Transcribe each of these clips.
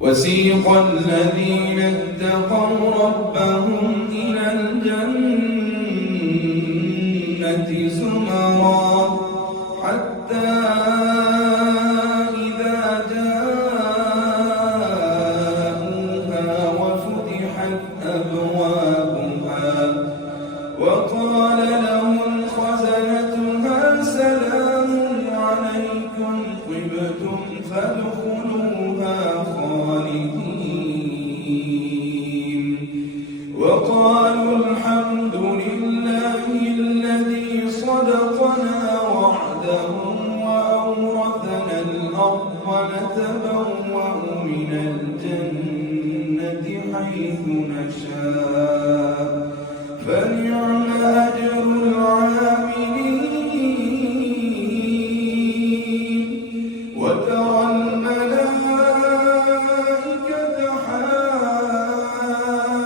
وسيق الذين اتقوا ربهم إلى الجنة زمرا حتى إذا جاءوها وفتحت أبوابها وقال لهم خزنتها سلام عليكم طبتم فادخلوها خالدين وقالوا الحمد لله الذي صدقنا وعده وأورثنا الأرض نتبوأ من الجنة حيث نشاء فنعم أجر العاملين وترى الملائكة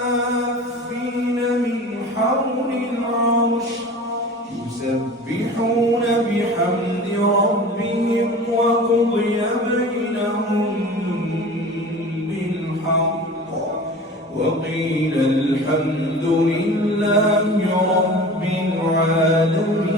حافين من حول العرش يسبحون بحمد ربهم وقضي بينهم بالحق وقيل الحمد لله رب العالمين.